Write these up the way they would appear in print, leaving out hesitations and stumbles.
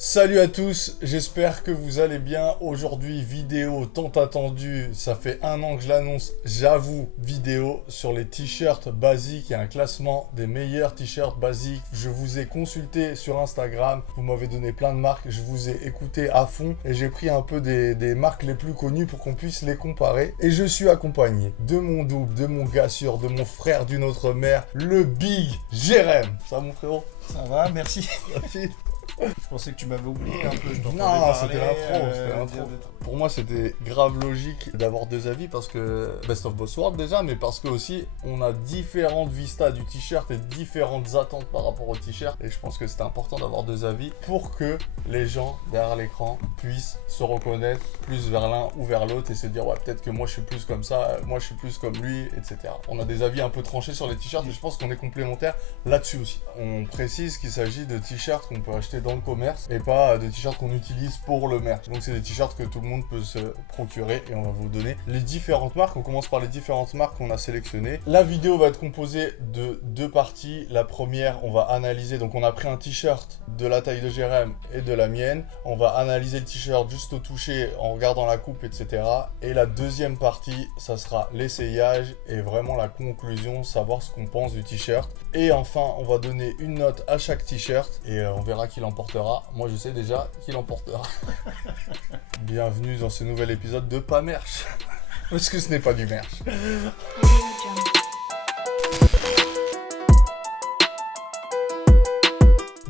Salut à tous, j'espère que vous allez bien. Aujourd'hui, vidéo tant attendue, ça fait 1 an que je l'annonce, j'avoue, vidéo sur les t-shirts basiques et un classement des meilleurs t-shirts basiques. Je vous ai consulté sur Instagram, vous m'avez donné plein de marques, je vous ai écouté à fond et j'ai pris un peu des marques les plus connues pour qu'on puisse les comparer. Et je suis accompagné de mon double, de mon gars sûr, de mon frère d'une autre mère, le Big Jérém. Ça va mon frérot? Ça va, merci. Merci. Je pensais que tu m'avais oublié un peu, je t'entendais Non, parler, c'était l'intro, c'était dire l'intro. des trucs. Pour moi, c'était grave logique d'avoir deux avis parce que Best of Boss World déjà, mais parce que aussi on a différentes vistas du t-shirt et différentes attentes par rapport au t-shirt. Et je pense que c'était important d'avoir deux avis pour que les gens derrière l'écran puissent se reconnaître plus vers l'un ou vers l'autre et se dire ouais, peut-être que moi je suis plus comme ça, moi je suis plus comme lui, etc. On a des avis un peu tranchés sur les t-shirts et je pense qu'on est complémentaires là-dessus aussi. On précise qu'il s'agit de t-shirts qu'on peut acheter dans le commerce et pas de t-shirts qu'on utilise pour le merch. Donc c'est des t-shirts que tout le monde peut se procurer et on va vous donner les différentes marques. On commence par les différentes marques qu'on a sélectionnées. La vidéo va être composée de deux parties. La première, on va analyser, donc on a pris un t-shirt de la taille de Jérém et de la mienne. On va analyser le t-shirt juste au toucher en regardant la coupe, etc. Et la deuxième partie, ça sera l'essayage et vraiment la conclusion, savoir ce qu'on pense du t-shirt. Et enfin, on va donner une note à chaque t-shirt et on verra qui l'emportera. Moi, je sais déjà qui l'emportera. Bienvenue dans ce nouvel épisode de Pas Merch. Parce que ce n'est pas du merch.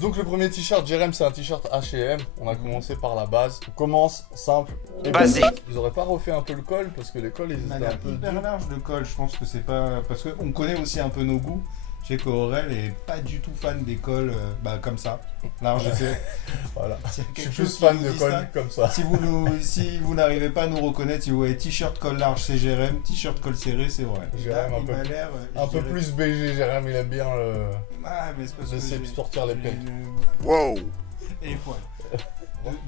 Donc le premier t-shirt, Jérém, c'est un t-shirt H&M. On a commencé par la base. On commence simple et Basique. Ils auraient pas refait un peu le col parce que les cols ils Il a étaient un l'air peu hyper durs. large le col, je pense que c'est pas... Parce qu'on connaît aussi un peu nos goûts. Je sais qu'Aurel est pas du tout fan des cols comme ça. Large, je sais. Voilà. S'il y a Je quelque suis plus chose qui fan nous de distingue, col comme ça. Si vous n'arrivez pas à nous reconnaître, si vous voyez t-shirt col large, c'est Jérém, t-shirt col serré, c'est vrai. Jérém, Là, un il peu m'a l'air... Un peu plus BG, Jérém, il aime bien le... Ah, mais c'est parce que Laissez j'ai- sortir les j'ai pecs. une- Wow. Et les poils.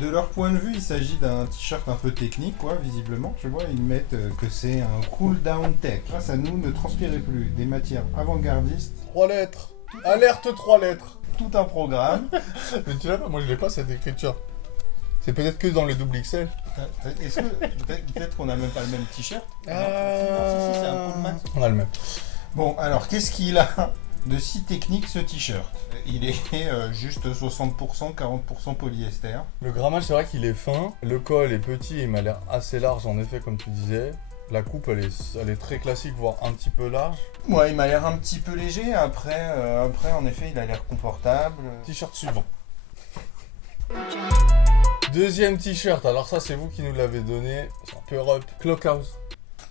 De leur point de vue, il s'agit d'un t-shirt un peu technique, quoi, visiblement. Tu vois, ils mettent que c'est un cool down tech. Grâce à nous, ne transpirez plus. Des matières avant-gardistes, 3 lettres. Alerte 3 lettres. tout un programme. Mais tu l'as pas, moi je l'ai pas cette écriture. C'est peut-être que dans les double XL. Est-ce que peut-être qu'on a même pas le même t-shirt? Non, si, c'est un cool max. On a le même. Bon, alors qu'est-ce qu'il a de si technique ce t-shirt? Il est juste 60%, 40% polyester. Le grammage, c'est vrai qu'il est fin. Le col est petit et il m'a l'air assez large en effet, comme tu disais. La coupe, elle est très classique, voire un petit peu large. Ouais, il m'a l'air un petit peu léger. Après, en effet, il a l'air confortable. T-shirt suivant. Deuxième t-shirt, alors ça c'est vous qui nous l'avez donné. C'est un peu Europe. Clockhouse,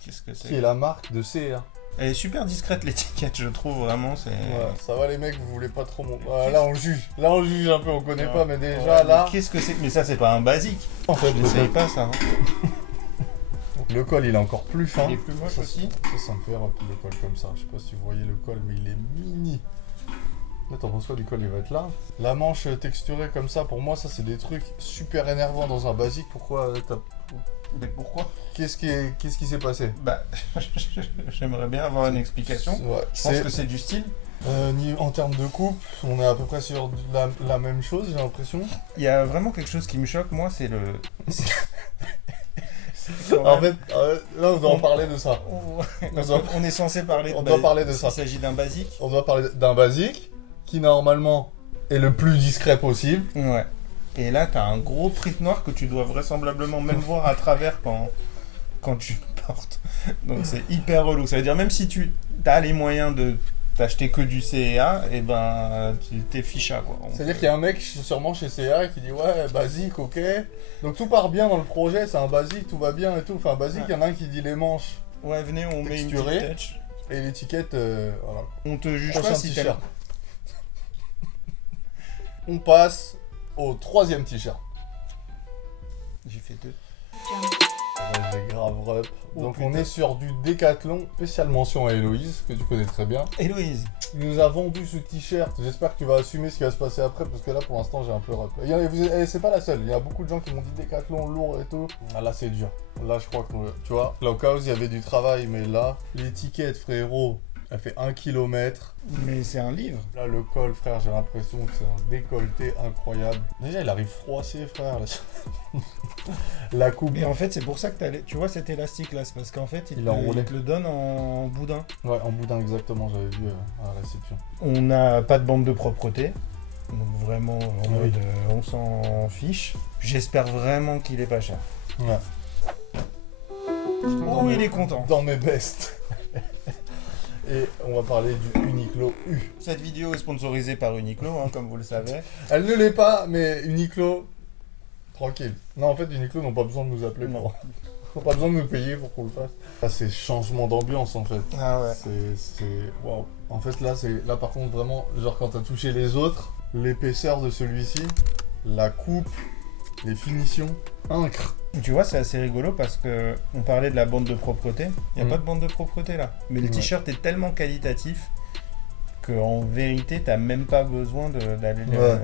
Qu'est-ce que qui c'est? est la marque de CA. Elle est super discrète l'étiquette, je trouve vraiment. C'est. Ouais, ça va les mecs, vous voulez pas trop monter. Là on juge. Là on juge un peu, on connaît pas, mais déjà Ouais, là. mais qu'est-ce que c'est? Mais ça, c'est pas un basique. En fait, J'essaye pas ça. Hein. le col il est encore plus fin. Il est plus moche Ça, aussi. ça me fait Europe, le col comme ça. Je sais pas si vous voyez le col, mais il est mini. Là, t'en penses quoi du col? Il va être large. La manche texturée comme ça, pour moi, ça c'est des trucs super énervants dans un basique. Pourquoi Mais pourquoi? Qu'est-ce qui s'est passé? Bah, j'aimerais bien avoir une explication. Ouais, Je pense que c'est du style. en termes de coupe, on est à peu près sur la même chose, j'ai l'impression. Il y a vraiment quelque chose qui me choque, moi, c'est le. En fait, là, on doit en parler de ça. On est censé parler. On doit parler de ça. Il s'agit d'un basique. On doit parler d'un basique qui, normalement, est le plus discret possible. Ouais. Et là, t'as un gros print noir que tu dois vraisemblablement même voir à travers quand tu le portes. Donc c'est hyper relou. Ça veut dire même si tu as les moyens de t'acheter que du CA, et ben t'es ficha quoi. C'est-à-dire qu'il y a un mec sûrement chez CA qui dit ouais, basique, ok. Donc tout part bien dans le projet, c'est un basique, tout va bien et tout. Enfin, basique, il y en a un qui dit les manches Ouais, venez, on met une texturées. petite touch. et l'étiquette, voilà. On te juge Prochain pas si t'as. t-shirt. On passe au troisième t-shirt. J'ai fait deux. Ouais, j'ai grave rep. Oh, Donc putain. on est sur du Décathlon, spécial mention à Héloïse, que tu connais très bien. Héloïse. Il nous a vendu ce t-shirt. J'espère que tu vas assumer ce qui va se passer après, parce que là pour l'instant j'ai un peu rep. C'est pas la seule, il y a beaucoup de gens qui m'ont dit Décathlon lourd et tout. Ah, là c'est dur. Là je crois que, tu vois, Clockhouse il y avait du travail, mais là, l'étiquette frérot, Elle fait 1 km. Mais c'est un livre. Là, le col, frère, j'ai l'impression que c'est un décolleté incroyable. Déjà, il arrive froissé, frère. Là. La coupe. Mais en fait, c'est pour ça que tu vois cet élastique là, c'est parce qu'en fait, Il est enroulé. il te le donne en boudin. Ouais, en boudin, exactement, j'avais vu à la réception. On n'a pas de bande de propreté. Donc vraiment, en Oui. mode, on s'en fiche. J'espère vraiment qu'il est pas cher. Ouais. Oh, il est content. Dans mes bestes. Et on va parler du Uniqlo U. Cette vidéo est sponsorisée par Uniqlo, hein, comme vous le savez. Elle ne l'est pas, mais Uniqlo, tranquille. Non, en fait, Uniqlo n'ont pas besoin de nous appeler. Non. Ils n'ont pas besoin de nous payer pour qu'on le fasse. Là, c'est changement d'ambiance, en fait. Ah ouais. C'est... Waouh. En fait, là, par contre, vraiment, genre, quand t'as touché les autres, l'épaisseur de celui-ci, la coupe, les finitions, incre. Tu vois, c'est assez rigolo parce que on parlait de la bande de propreté. Il n'y a pas de bande de propreté là. Mais le Ouais. t-shirt est tellement qualitatif qu'en vérité, t'as même pas besoin d'aller... Ouais.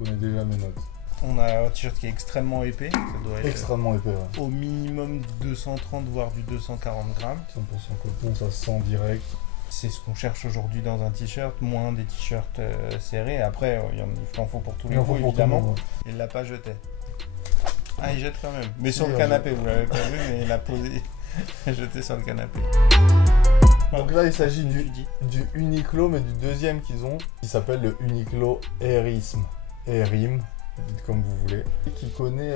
Je connais déjà mes notes. On a un t-shirt qui est extrêmement épais. Ça doit être Extrêmement épais, ouais. au minimum du 230 voire du 240 grammes. 100% coton, ça se sent direct. C'est ce qu'on cherche aujourd'hui dans un t-shirt, moins des t-shirts serrés. Après, il en faut pour tous les Il en faut goûts, pour tout le évidemment. monde, ouais. Il l'a pas jeté. Ah, il jette quand même. Mais Si, sur le il canapé, vous l'avez pas vu, mais il a posé, jeté sur le canapé. Donc là, il s'agit Tu dis. du Uniqlo, mais du deuxième qu'ils ont, qui s'appelle le Uniqlo Airism. Airim, dites comme vous voulez. Et qui connaît,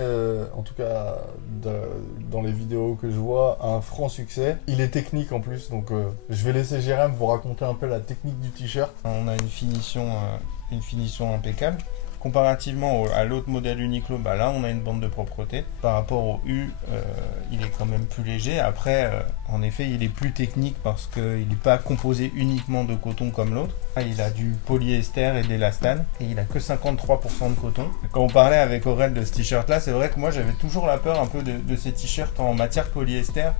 en tout cas dans les vidéos que je vois, un franc succès. Il est technique en plus, donc je vais laisser Jérém vous raconter un peu la technique du t-shirt. On a une finition impeccable. Comparativement à l'autre modèle Uniqlo, bah là on a une bande de propreté. Par rapport au U, il est quand même plus léger. Après, en effet, il est plus technique parce qu'il n'est pas composé uniquement de coton comme l'autre. Il a du polyester et de l'élastane et il a que 53% de coton. Quand on parlait avec Aurel de ce t-shirt là, c'est vrai que moi j'avais toujours la peur un peu de ces t-shirts en matière polyester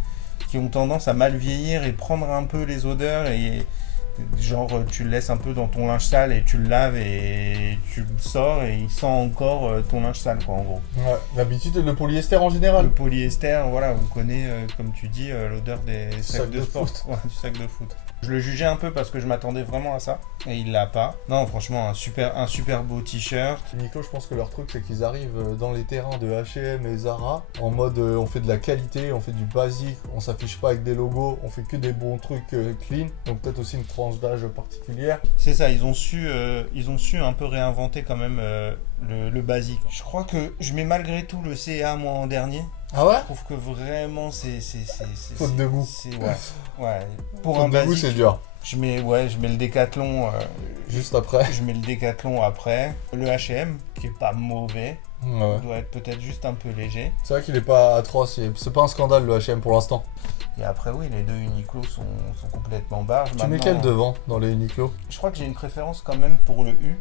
qui ont tendance à mal vieillir et prendre un peu les odeurs et genre tu le laisses un peu dans ton linge sale et tu le laves et tu le sors et il sent encore ton linge sale quoi en gros. Ouais, l'habitude, le polyester en général. Le polyester, voilà, on connaît comme tu dis l'odeur des sacs de sport. foot. Ouais, du sac de foot. Je le jugeais un peu parce que je m'attendais vraiment à ça et il l'a pas. Non franchement un super beau t-shirt. Uniqlo, je pense que leur truc, c'est qu'ils arrivent dans les terrains de H&M et Zara en mode on fait de la qualité, on fait du basique, on s'affiche pas avec des logos, on fait que des bons trucs clean. Donc peut-être aussi une tranche d'âge particulière. C'est ça, ils ont su un peu réinventer quand même le basique. Je crois que je mets malgré tout le CA moi en dernier. Ah ouais? Je trouve que vraiment c'est Faute de goût. Ouais. Pour Faute un de goût, basique, c'est dur. je mets le Décathlon Juste après. je mets le Décathlon après, le H&M qui est pas mauvais, Ouais. doit être peut-être juste un peu léger. C'est vrai qu'il est pas atroce, c'est pas un scandale le H&M pour l'instant. Et après oui, les deux Uniqlo sont complètement barges. Tu mets quel devant dans les Uniqlo? Je crois que j'ai une préférence quand même pour le U.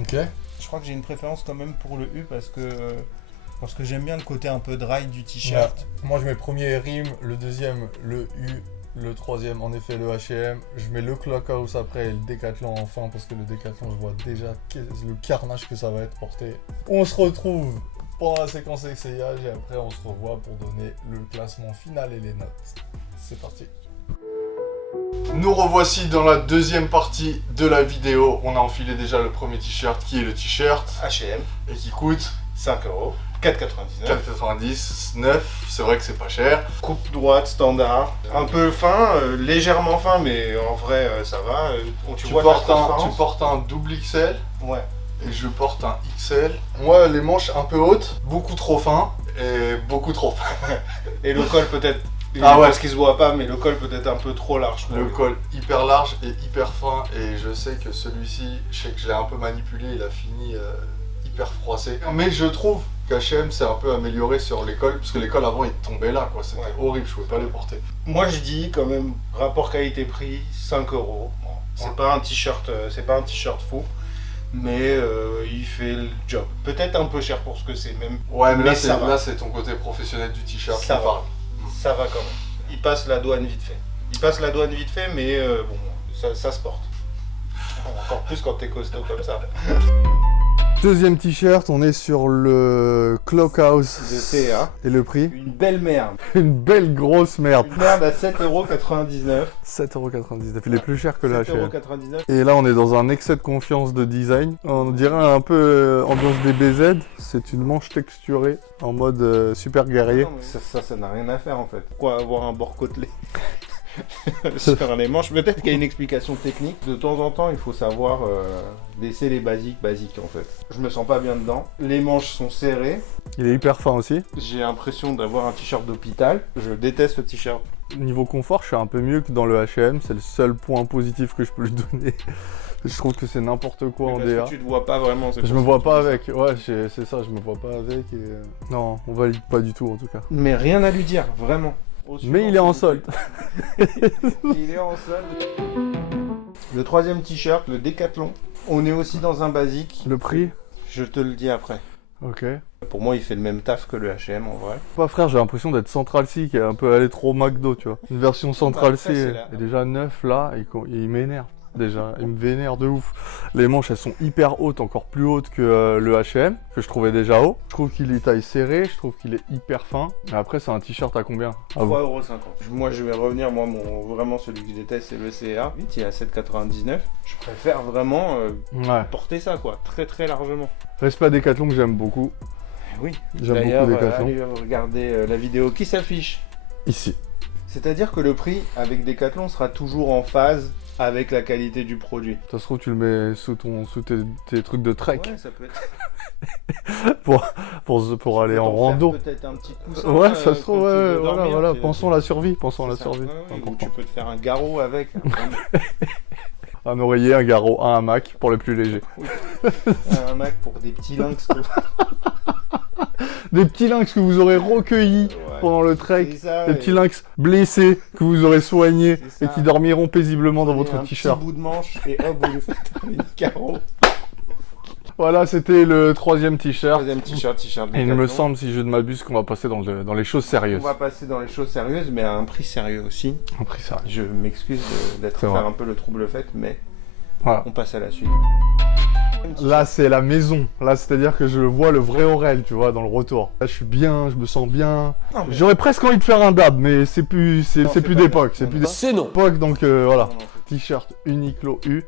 Ok. Je crois que j'ai une préférence quand même pour le U parce que j'aime bien le côté un peu dry du t-shirt. Ouais. Moi je mets premier Rim, le deuxième le U, le troisième en effet le H&M. Je mets le Clockhouse après et le Décathlon enfin parce que le Décathlon je vois déjà le carnage que ça va être porté. On se retrouve pendant la séquence essayage et après on se revoit pour donner le classement final et les notes. C'est parti. Nous revoici dans la deuxième partie de la vidéo. On a enfilé déjà le premier t-shirt qui est le t-shirt H&M, et qui coûte 5€, 4,99€. 4,90, 9, c'est vrai que c'est pas cher. Coupe droite standard, un peu fin, légèrement fin, mais en vrai ça va. Tu vois la transparence. Tu portes un double XL Ouais. et je porte un XL. Moi les manches un peu hautes, beaucoup trop fin et beaucoup trop fin. Et le col peut-être. Ah ouais. Parce qu'il se voit pas, mais le col peut être un peu trop large. Le col hyper large et hyper fin et je sais que celui-ci, je sais que je l'ai un peu manipulé, il a fini hyper froissé. Mais je trouve qu'H&M s'est un peu amélioré sur les cols, parce que les cols avant ils tombaient là quoi, c'était horrible, je pouvais pas les porter. Moi je dis quand même rapport qualité-prix 5€. Bon, c'est pas un t-shirt, fou, mais il fait le job. Peut-être un peu cher pour ce que c'est même. Ouais mais, ça va. là c'est ton côté professionnel du t-shirt qui Ça va. parle. Ça va quand même. Il passe la douane vite fait. Mais bon, ça se porte. Encore plus quand t'es costaud comme ça. Deuxième t-shirt, on est sur le Clockhouse De CA. et le prix. Une belle merde. Une belle grosse merde. Une merde à 7,99€. 7,99€, il est plus cher que le H&M. 7,99€. Et là, on est dans un excès de confiance de design. On dirait un peu ambiance DBZ. C'est une manche texturée en mode super guerrier. Non, mais ça n'a rien à faire en fait. Pourquoi avoir un bord côtelé sur les manches? Peut-être qu'il y a une explication technique. De temps en temps, il faut savoir laisser les basiques en fait. Je me sens pas bien dedans. Les manches sont serrées. Il est hyper fin aussi. J'ai l'impression d'avoir un t-shirt d'hôpital. Je déteste ce t-shirt. Niveau confort, je suis un peu mieux que dans le H&M. C'est le seul point positif que je peux lui donner. Je trouve que c'est n'importe quoi en Parce DA. que tu te vois pas vraiment. Je me vois pas avec. Ouais, c'est ça, je me vois pas avec. Non, on valide pas du tout en tout cas. Mais rien à lui dire, vraiment. Mais il est en solde. Il est en solde. Le troisième t-shirt, le Décathlon. On est aussi dans un basique. Le prix? Je te le dis après. Ok. Pour moi, il fait le même taf que le H&M en vrai. Pas frère, j'ai l'impression d'être Central C qui est un peu allé trop McDo, tu vois. Une version Central C est déjà neuf là et il m'énerve. Déjà, il me vénère de ouf. Les manches, elles sont hyper hautes, encore plus hautes que le H&M, que je trouvais déjà haut. Je trouve qu'il est taille serrée, je trouve qu'il est hyper fin. Mais après, c'est un t-shirt à combien? 3,50€. Moi, je vais revenir, vraiment celui que je déteste, c'est le CA. Il est à 7,99€. Je préfère vraiment porter ça, quoi, très très largement. Respect à Decathlon que j'aime beaucoup. Oui. J'aime beaucoup Decathlon. Allez regarder la vidéo qui s'affiche. Ici. C'est-à-dire que le prix avec Decathlon sera toujours en phase avec la qualité du produit. Ça se trouve, tu le mets sous tes trucs de trek. Ouais, ça peut être. pour aller en rando. Peut-être un petit coussin. Ouais, ça se trouve, ouais, voilà. Pensons à la survie. Pensons à la ça. survie. Ouais, ou tu peux te faire un garrot avec. Un oreiller, un garrot, un hamac pour les plus légers. Un hamac pour des petits lynx. Des petits lynx que vous aurez recueillis pendant le trek. Ça, des petits lynx blessés que vous aurez soignés et qui dormiront paisiblement dans votre t-shirt. Un petit bout de manche et hop, vous lui faites un carreau. Voilà, c'était le troisième t-shirt. Troisième t-shirt. Et il me semble, si je ne m'abuse, qu'on va passer dans les choses sérieuses. On va passer dans les choses sérieuses, mais à un prix sérieux aussi. Un prix sérieux. Je m'excuse d'être faire un peu le trouble fait, mais voilà. On passe à la suite. Là, c'est la maison. Là, c'est-à-dire que je vois le vrai Aurel, tu vois, dans le retour. Là, je suis bien, je me sens bien. Mais... J'aurais presque envie de faire un dab, mais c'est plus d'époque. C'est plus d'époque, donc voilà. T-shirt Uniqlo U,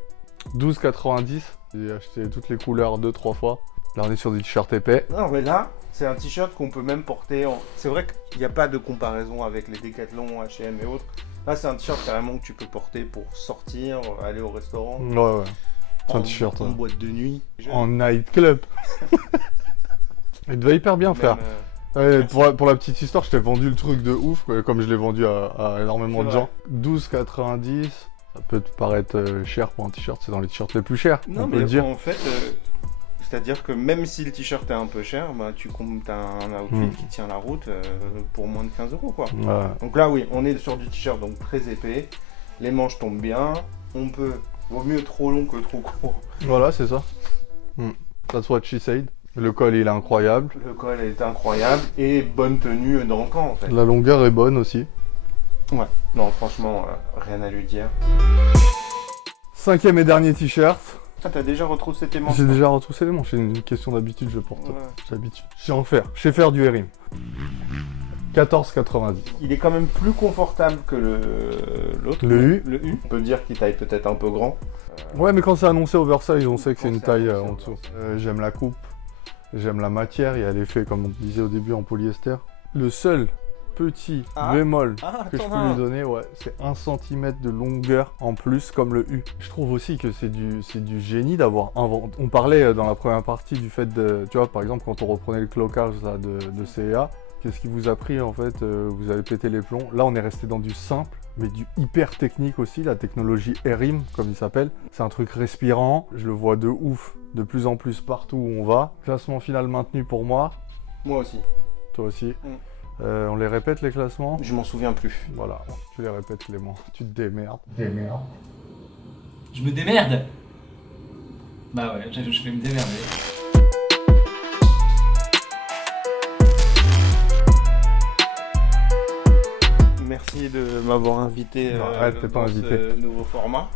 12,90. J'ai acheté toutes les couleurs 2-3 fois. Là, on est sur des t-shirts épais. Non, mais là, c'est un t-shirt qu'on peut même porter en... C'est vrai qu'il n'y a pas de comparaison avec les Decathlon, H&M et autres. Là, c'est un t-shirt carrément que tu peux porter pour sortir, aller au restaurant. Ouais. C'est un t-shirt. En boîte de nuit. En nightclub. Il te va hyper bien, frère. Pour la petite histoire, je t'ai vendu le truc de ouf, comme je l'ai vendu à énormément de gens. 12,90. Ça peut te paraître cher pour un t-shirt, c'est dans les t-shirts les plus chers. Non, mais en fait, c'est-à-dire que même si le t-shirt est un peu cher, bah, t'as un outfit qui tient la route pour moins de 15 € quoi. Ouais. Donc là, oui, on est sur du t-shirt donc très épais. Les manches tombent bien. Vaut mieux trop long que trop court. Voilà, c'est ça. That's what she said. Le col, il est incroyable. Le col est incroyable et bonne tenue dans le camp en fait. La longueur est bonne aussi. Ouais, non, franchement, rien à lui dire. Cinquième et dernier t-shirt. Ah, t'as déjà retroussé tes manches? J'ai déjà retroussé les manches, c'est une question d'habitude, je porte. Ouais. J'ai l'habitude. Je sais faire du Erim. 14,90. Il est quand même plus confortable que l'autre. Le U. On peut dire qu'il taille peut-être un peu grand. Ouais, mais quand c'est annoncé oversize, on sait que c'est une taille en dessous. J'aime la coupe, j'aime la matière, il y a l'effet, comme on disait au début, en polyester. Le seul petit bémol que je peux lui donner, c'est 1 cm de longueur en plus, comme le U. Je trouve aussi que c'est du génie d'avoir inventé. On parlait dans la première partie du fait de, tu vois, par exemple, quand on reprenait le Clockhouse là, de CA, qu'est-ce qui vous a pris en fait? Vous avez pété les plombs. Là, on est resté dans du simple, mais du hyper technique aussi. La technologie Erim, comme il s'appelle. C'est un truc respirant. Je le vois de ouf, de plus en plus partout où on va. Classement final maintenu pour moi. Moi aussi. Toi aussi. On les répète les classements? Je m'en souviens plus. Voilà, tu les répètes Clément. Tu te démerdes. Je me démerde? Bah ouais, je vais me démerder. Merci merci de m'avoir invité Non, arrête, t'es pas dans invité. ce nouveau format.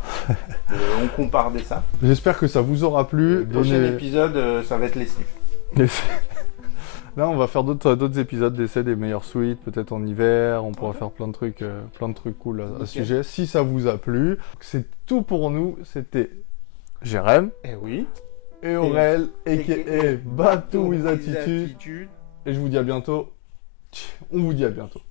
On compare des sapes. J'espère que ça vous aura plu. Le prochain épisode, ça va être les slips. Là, on va faire d'autres épisodes d'essais des meilleures suites, peut-être en hiver. On pourra faire plein de trucs cool à ce sujet. Si ça vous a plu, c'est tout pour nous. C'était Jérém Eh oui. et Aurel, a.k.a. Batou with Attitude. Et je vous dis à bientôt. On vous dit à bientôt.